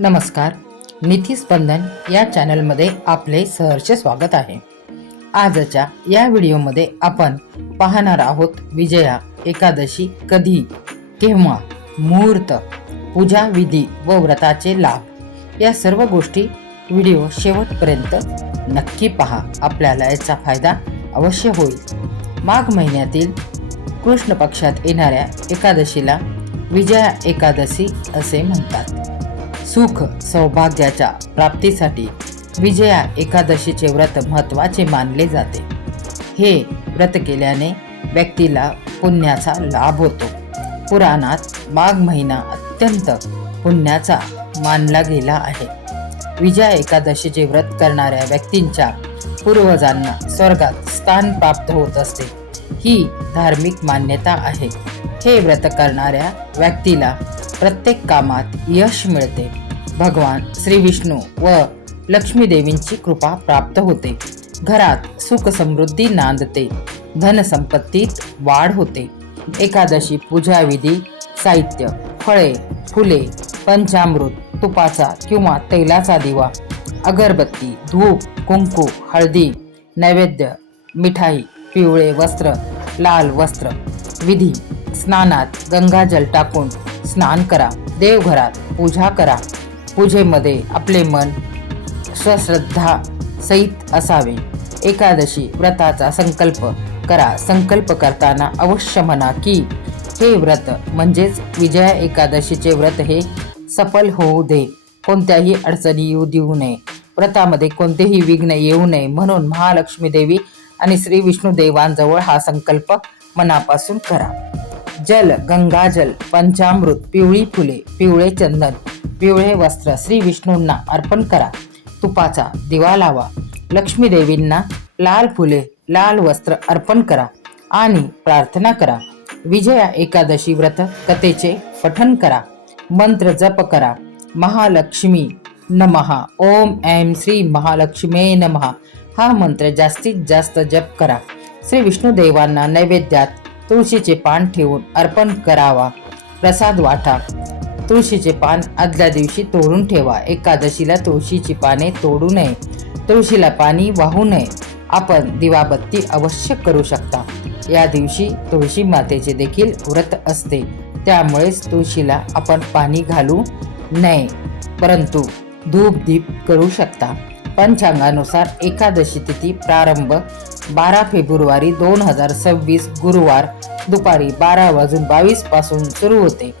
नमस्कार नीती स्पंदन या चॅनलमध्ये आपले सहर्ष स्वागत आहे. आजच्या या व्हिडिओमध्ये आपण पाहणार आहोत विजया एकादशी कधी केव्हा मुहूर्त पूजा विधी व व्रताचे लाभ. या सर्व गोष्टी व्हिडिओ शेवटपर्यंत नक्की पहा. आपल्याला याचा फायदा अवश्य होईल. माघ महिन्यातील कृष्ण पक्षात येणाऱ्या एकादशीला विजया एकादशी असे म्हणतात. सुख सौभाग्याच्या प्राप्तीसाठी विजया एकादशीचे व्रत महत्त्वाचे मानले जाते. हे व्रत केल्याने व्यक्तीला पुण्याचा लाभ होतो. पुराणात माघ महिना अत्यंत पुण्याचा मानला गेला आहे. विजया एकादशीचे व्रत करणाऱ्या व्यक्तींच्या पूर्वजांना स्वर्गात स्थान प्राप्त होत असते. ही धार्मिक मान्यता आहे. हे व्रत करणाऱ्या व्यक्तीला प्रत्येक कामात यश मिळते. भगवान श्री विष्णू व लक्ष्मीदेवींची कृपा प्राप्त होते. घरात सुख समृद्धी नांदते. धनसंपत्तीत वाढ होते. एकादशी पूजाविधी साहित्य फळे फुले पंचामृत तुपाचा किंवा तेलाचा दिवा अगरबत्ती धूप कुंकू हळदी नैवेद्य मिठाई पिवळे वस्त्र लाल वस्त्र विधी स्नानात गंगाजल टाकून स्नान करा देवघरात पूजा करा. पूजेमध्ये आपले मन सश्रद्धा सहित असावे. एकादशी व्रताचा संकल्प करा. संकल्प करताना अवश्य म्हणा की हे व्रत म्हणजेच विजया एकादशीचे व्रत हे सफल होऊ दे. कोणत्याही अडचणी येऊ देऊ नये. व्रतामध्ये कोणतेही विघ्न येऊ नये म्हणून महालक्ष्मी देवी आणि श्री विष्णू देवांजवळ हा संकल्प मनापासून करा. जल गंगाजल पंचामृत पिवळी फुले पिवळे चंदन पिवळे वस्त्र श्री विष्णूंना अर्पण करा. तुपाचा दिवा लावा. लक्ष्मी देवींना लाल फुले लाल वस्त्र अर्पण करा आणि प्रार्थना करा. विजया एकादशी व्रत कथेचे पठन करा. मंत्र जप करा. महालक्ष्मी नमहा ओम ऐं श्री महालक्ष्मे नमहा हा मंत्र जास्तीत जास्त जप करा. श्री विष्णू देवांना नैवेद्यात तुळशीचे पान ठेवून अर्पण करावा. प्रसाद वाटा. तुळशीचे पान आदल्या दिवशी तोडून ठेवा. एकादशीला तुळशीची पाने तोडू नये. तुळशीला पाणी वाहू नये. आपण दिवाबत्ती अवश्य करू शकता. या दिवशी तुळशी मातेचे देखील व्रत असते. त्यामुळेच तुळशीला आपण पाणी घालू नये. परंतु धूप दीप करू शकता. पंचांगानुसार एकादशी तिथी प्रारंभ बारा फेब्रुवारी दोन हजार सव्वीस गुरुवार दुपारी बारा वाजून बावीसपासून सुरू होते.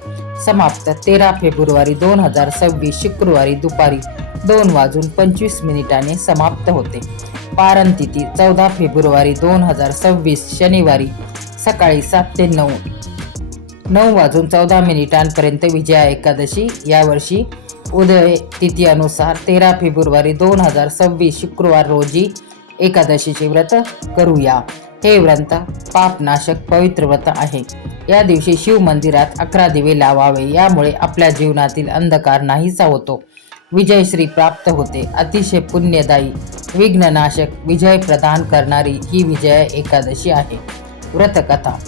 समाप्त तेरा फेब्रुवारी दोन हजार सव्वीस शुक्रवारी दुपारी दोन वाजून पंचवीस मिनिटाने समाप्त होते. पारण तिथी चौदा फेब्रुवारी दोन हजार सव्वीस शनिवारी सकाळी सात ते नऊ नऊ वाजून चौदा मिनिटांपर्यंत विजया एकादशी यावर्षी उदय तिथी अनुसार तेरा फेब्रुवारी दोन हजार सव्वीस शुक्रवार रोजी एकादशीचे व्रत करूया. हे व्रत पापनाशक पवित्र व्रत आहे. या दिवशी शिव मंदिरात अकरा दिवे लावावे यामुळे आपल्या जीवनातील अंधकार नाहीसा होतो. विजयश्री प्राप्त होते. अतिशय पुण्यदायी विघ्ननाशक विजय प्रदान करणारी ही विजय एकादशी आहे. व्रतकथा.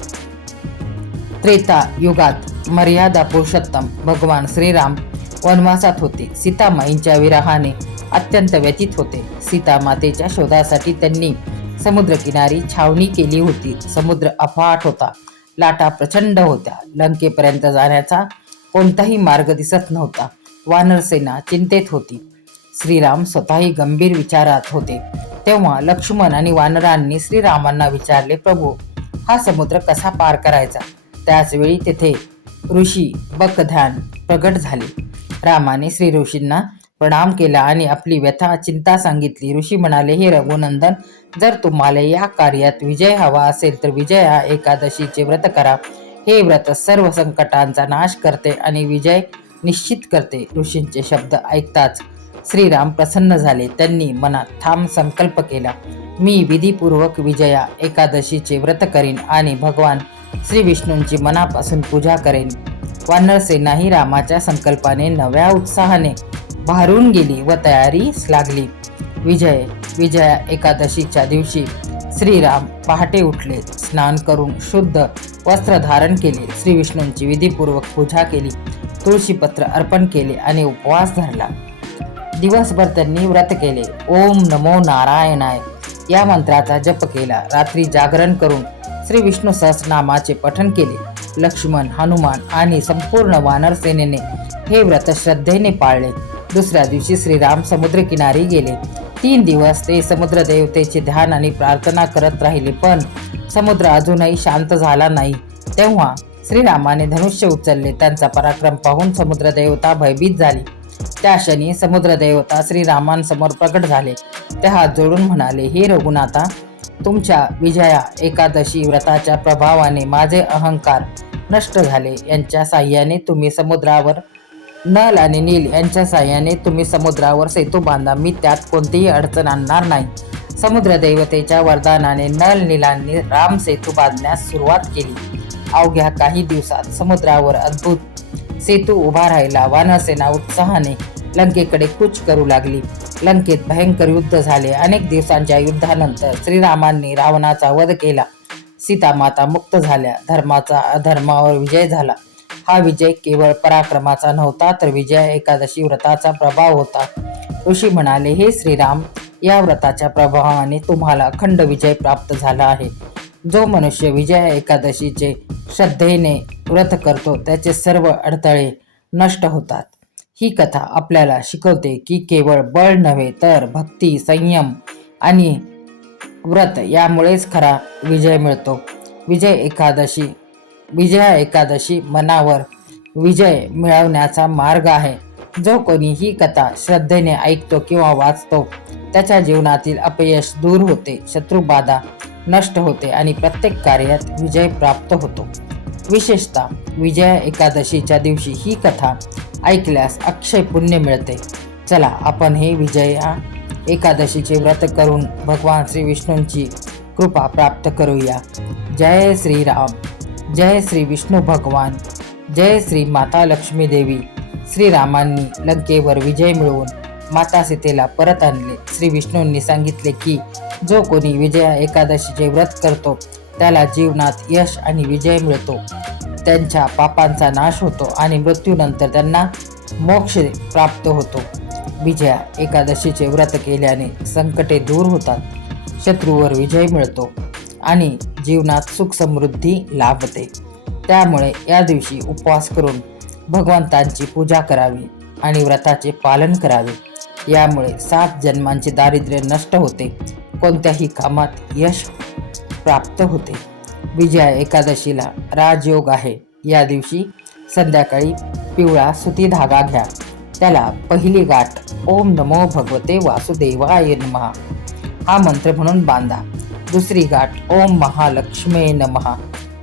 त्रेता युगात मर्यादा पुरुषोत्तम भगवान श्रीराम वनवासात होते. सीतामाईंच्या विरहाने अत्यंत व्यतीत होते. सीता मातेच्या शोधासाठी त्यांनी समुद्रकिनारी छावणी केली होती. समुद्र अफाट होता. लाटा प्रचंड होत्या. लंकेपर्यंत जाण्याचा कोणताही मार्ग दिसत नव्हता. वानरसेना चिंतेत होती. श्रीराम स्वतःही गंभीर विचारात होते. तेव्हा लक्ष्मण आणि वानरांनी श्रीरामांना विचारले प्रभू हा समुद्र कसा पार करायचा? त्याचवेळी तेथे ऋषी बकध्यान प्रगट झाले. रामाने श्री ऋषींना प्रणाम केला आणि आपली व्यथा चिंता सांगितली. ऋषी म्हणाले हे रघुनंदन जर तुम्हाला या कार्यात विजय हवा असेल तर विजया एकादशीचे व्रत करा. हे व्रत सर्व संकटांचा नाश करते आणि विजय निश्चित करते. ऋषींचे शब्द ऐकताच श्रीराम प्रसन्न झाले. त्यांनी मनात ठाम संकल्प केला मी विधीपूर्वक विजया एकादशीचे व्रत करीन आणि भगवान श्री विष्णूंची मनापासून पूजा करेन. वानरसेनाही रामाच्या संकल्पाने नव्या उत्साहाने भारून गेली व तयारीस लागली. विजय विजया एकादशीच्या दिवशी श्रीराम पहाटे उठले स्नान करून शुद्ध वस्त्र धारण केले श्री विष्णूंची विधीपूर्वक पूजा केली तुळशीपत्र अर्पण केले आणि उपवास धरला. दिवसभर त्यांनी व्रत केले. ओम नमो नारायणाय. या मंत्राचा जप केला. रात्री जागरण करून श्री विष्णू सहस्रनामाचे पठण केले. लक्ष्मण हनुमान आणि संपूर्ण वानर सेनेने हे व्रत श्रद्धेने पाळले. दुसऱ्या दिवशी श्रीराम समुद्रकिनारी गेले. तीन दिवस ते समुद्र देवतेचे ध्यान आणि प्रार्थना करत राहिले पण समुद्र अजूनही शांत झाला नाही. तेव्हा श्रीरामाने धनुष्य उचलले त्यांचा पराक्रम पाहून समुद्र देवता भयभीत झाली. त्या क्षणी समुद्र देवता श्रीरामांसमोर प्रकट झाले. ते हात जोडून म्हणाले हे रघुनाथा तुमच्या विजया एकादशी व्रताच्या प्रभावाने माझे अहंकार नष्ट झाले. यांच्या साह्याने तुम्ही समुद्रावर नल आणि नील यांच्या साह्याने तुम्ही समुद्रावर सेतू बांधा. मी त्यात कोणतीही अडचण आणणार नाही. समुद्र देवतेच्या वरदानाने नल नीलांनी राम सेतू बांधण्यास सुरुवात केली. अवघ्या काही दिवसात समुद्रावर अद्भुत सेतू उभा राहिला. वानसेना उत्साहाने लंकेकडे कूच करू लागली. लंकेत भयंकर युद्ध झाले. अनेक दिवसांच्या युद्धानंतर श्रीरामांनी रावणाचा वध केला. सीता माता मुक्त झाल्या. धर्माचा अधर्मावर विजय झाला. हा विजय केवळ पराक्रमाचा नव्हता तर विजय एकादशी व्रताचा प्रभाव होता. ऋषी म्हणाले हे श्रीराम या व्रताच्या प्रभावाने तुम्हाला अखंड विजय प्राप्त झाला आहे. जो मनुष्य विजया एकादशीचे श्रद्धेने व्रत करतो त्याचे सर्व अडथळे नष्ट होतात. ही कथा आपल्याला शिकवते की केवळ बळ नव्हे तर भक्ती संयम आणि व्रत यामुळेच खरा विजय मिळतो. विजय एकादशी विजया एकादशी मनावर विजय मिळवण्याचा मार्ग आहे. जो कोणी ही कथा श्रद्धेने ऐकतो किंवा वाचतो त्याच्या जीवनातील अपयश दूर होते शत्रुबाधा नष्ट होते आणि प्रत्येक कार्यात विजय प्राप्त होतो. विशेषतः विजया एकादशीच्या दिवशी ही कथा ऐकल्यास अक्षय पुण्य मिळते. चला आपण हे विजया एकादशीचे व्रत करून भगवान श्री विष्णूंची कृपा प्राप्त करूया. जय श्रीराम. जय श्री विष्णू भगवान जय श्री माता लक्ष्मी देवी श्रीरामांनी लंकेवर विजय मिळवून माता सीतेला परत आणले. श्री विष्णूंनी सांगितले की जो कोणी विजया एकादशीचे व्रत करतो त्याला जीवनात यश आणि विजय मिळतो. त्यांच्या पापांचा नाश होतो आणि मृत्यूनंतर त्यांना मोक्ष प्राप्त होतो. विजया एकादशीचे व्रत केल्याने संकटे दूर होतात शत्रूवर विजय मिळतो आणि जीवनात सुख समृद्धी लाभते. त्यामुळे या दिवशी उपवास करून भगवंतांची पूजा करावी आणि व्रताचे पालन करावे. यामुळे सात जन्मांचे दारिद्र्य नष्ट होते. कोणत्याही कामात यश प्राप्त होते. विजया एकादशीला राजयोग आहे. या दिवशी संध्याकाळी पिवळा सुती धागा घ्या. त्याला पहिली गाठ ओम नमो भगवते वासुदेवाय नमः. हा मंत्र म्हणून बांधा. दुसरी गाठ ओम महालक्ष्मे नमहा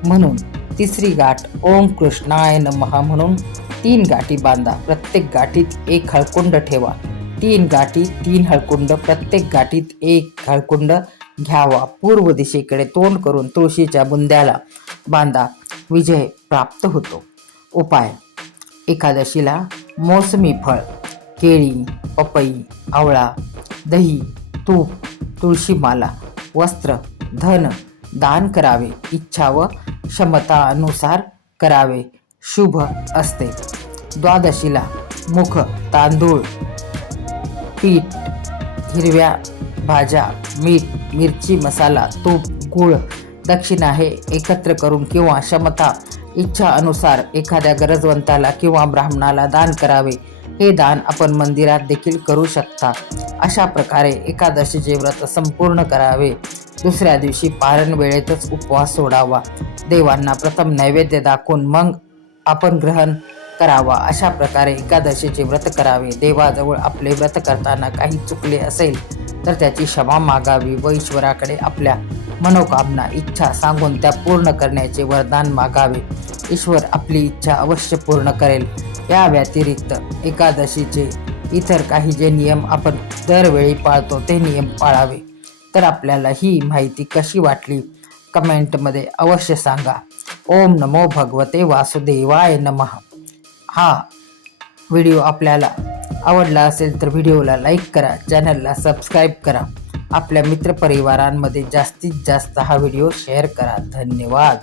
म्हणून तिसरी गाठ ओम कृष्णाय नमहा म्हणून तीन गाठी बांधा प्रत्येक गाठीत एक हळकुंड ठेवा. तीन गाठी तीन हळकुंड प्रत्येक गाठीत एक हळकुंड घ्यावा. पूर्व दिशेकडे तोंड करून तुळशीच्या बुंद्याला बांधा. विजय प्राप्त होतो. उपाय. एकादशीला मोसमी फळ केळी पपई आवळा दही तूप तुळशीमाला वस्त्र धन दान करावे. इच्छा व क्षमता अनुसार करावे. शुभ असते. द्वादशीला मुख तांदूळ पीठ हिरव्या भाज्या मीठ मिरची मसाला तूप गूळ दक्षिणा हे एकत्र करून किंवा क्षमता इच्छा अनुसार एखाद्या गरजवंताला किंवा ब्राह्मणाला दान करावे. हे दान आपण मंदिरात देखील करू शकता. अशा प्रकारे एकादशीचे व्रत संपूर्ण करावे. दुसऱ्या दिवशी पारण वेळेतच उपवास सोडावा. देवांना प्रथम नैवेद्य दाखवून मग आपण ग्रहण करावा. अशा प्रकारे एकादशीचे व्रत करावे. देवाजवळ आपले व्रत करताना काही चुकले असेल तर त्याची क्षमा मागावी व ईश्वराकडे आपल्या मनोकामना इच्छा सांगून त्या पूर्ण करण्याचे वरदान मागावे. ईश्वर आपली इच्छा अवश्य पूर्ण करेल. या व्यतिरिक्त एकादशीचे इतर काही जे नियम आपण दरवेळी पाळतो ते नियम पाळावे. तर आपल्याला ही माहिती कशी वाटली? कमेंटमध्ये अवश्य सांगा. ओम नमो भगवते वासुदेवाय नमः. हा व्हिडिओ आपल्याला आवडला असेल तर व्हिडिओला लाईक करा चॅनलला सबस्क्राईब करा. आपल्या मित्रपरिवारांमध्ये जास्तीत जास्त हा व्हिडिओ शेअर करा. धन्यवाद.